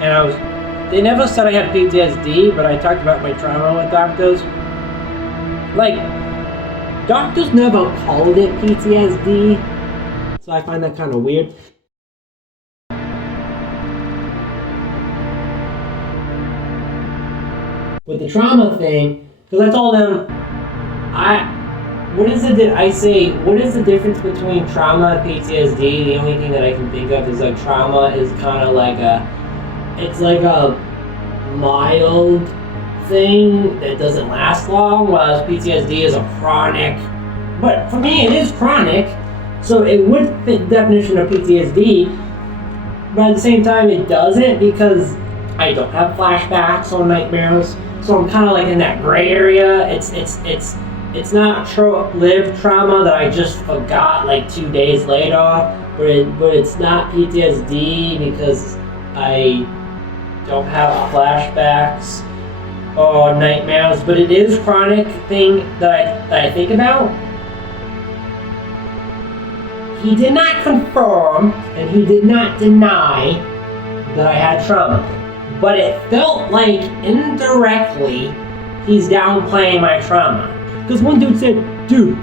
and they never said I had PTSD, but I talked about my trauma with doctors. Like, doctors never called it PTSD, so I find that kind of weird. With the trauma thing, because I told them, what is the difference between trauma and PTSD? The only thing that I can think of is like trauma is kind of like it's like a mild thing that doesn't last long, whereas PTSD is a chronic. But for me, it is chronic, so it would fit the definition of PTSD. But at the same time, it doesn't because I don't have flashbacks or nightmares. So I'm kind of like in that gray area. It's not short-lived trauma that I just forgot like 2 days later, but it's not PTSD because I don't have flashbacks or nightmares. But it is chronic thing that I think about. He did not confirm and he did not deny that I had trauma. But it felt like indirectly he's downplaying my trauma. Because one dude said, dude,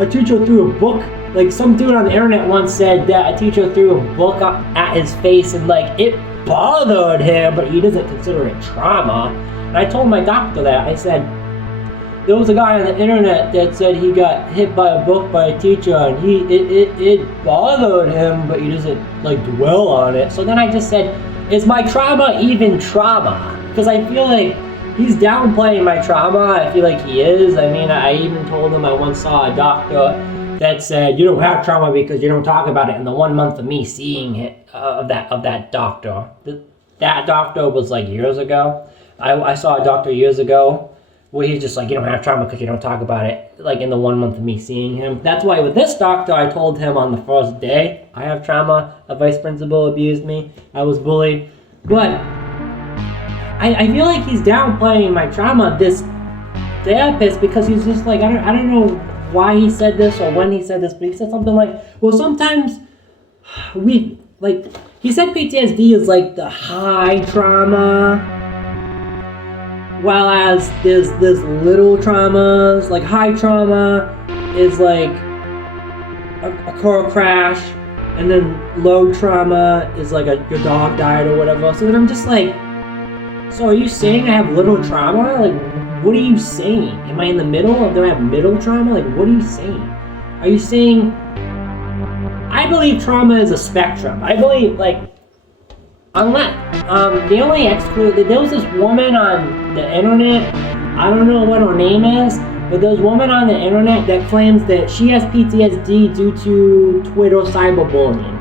a teacher threw a book. Like some dude on the internet once said that a teacher threw a book up at his face and like it bothered him, but he doesn't consider it trauma. And I told my doctor that. I said, there was a guy on the internet that said he got hit by a book by a teacher and it bothered him, but he doesn't like dwell on it. So then I just said, is my trauma even trauma? Because I feel like he's downplaying my trauma. I feel like he is. I mean, I even told him I once saw a doctor that said, you don't have trauma because you don't talk about it in the 1 month of me seeing it, of that doctor. That doctor was like years ago. I saw a doctor years ago where he's just like, you don't have trauma because you don't talk about it, like in the 1 month of me seeing him. That's why with this doctor, I told him on the first day, I have trauma, a vice principal abused me, I was bullied. But I feel like he's downplaying my trauma, this therapist, because he's just like, I don't know why he said this or when he said this, but he said something like, well, sometimes he said PTSD is like the high trauma, while as there's little traumas, like high trauma is like a car crash, and then low trauma is like your dog died or whatever. So then I'm just like, so are you saying I have little trauma? Like, what are you saying? Am I in the middle? Or do I have middle trauma? Like, what are you saying? Are you saying, I believe trauma is a spectrum. I believe, like, unless, the only exclude, there was this woman on the internet, I don't know what her name is, but there's a woman on the internet that claims that she has PTSD due to Twitter cyberbullying.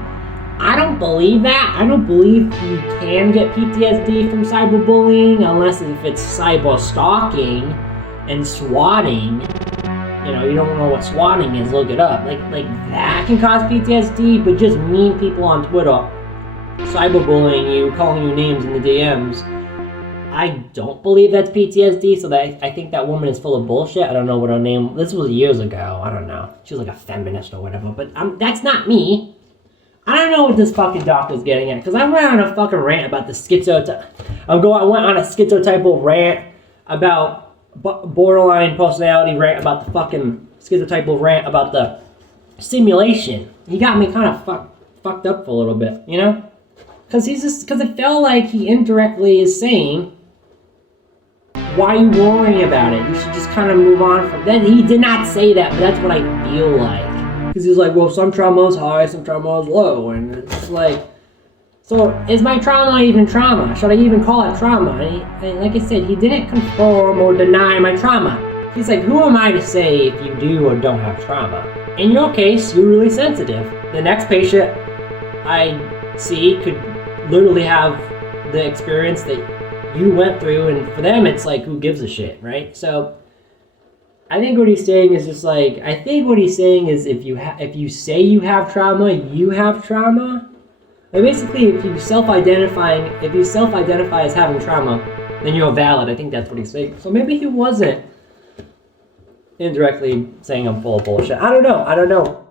I don't believe that. I don't believe you can get PTSD from cyberbullying unless if it's cyber stalking and swatting. You know, you don't know what swatting is, look it up. Like that can cause PTSD, but just mean people on Twitter cyberbullying you, calling you names in the DMs, I don't believe that's PTSD, so that I think that woman is full of bullshit. I don't know what her name, this was years ago, I don't know. She was like a feminist or whatever, but that's not me. I don't know what this fucking doctor's getting at, because I went on a fucking rant about the I went on a schizotypal rant about borderline personality rant about the fucking schizotypal rant about the simulation. He got me kind of fucked up for a little bit, you know? Because it felt like he indirectly is saying, why are you worrying about it? You should just kind of move on from that. He did not say that, but that's what I feel like. Because he's like, well, some trauma is high, some trauma is low. And it's like, so is my trauma even trauma? Should I even call it trauma? And like I said, he didn't confirm or deny my trauma. He's like, who am I to say if you do or don't have trauma? In your case, you're really sensitive. The next patient I see could literally have the experience that you went through, and for them it's like, who gives a shit, right? So I think what he's saying is just like, if you say you have trauma, you have trauma. Like basically, if you self-identify as having trauma, then you're valid. I think that's what he's saying. So maybe he wasn't indirectly saying I'm full of bullshit. I don't know.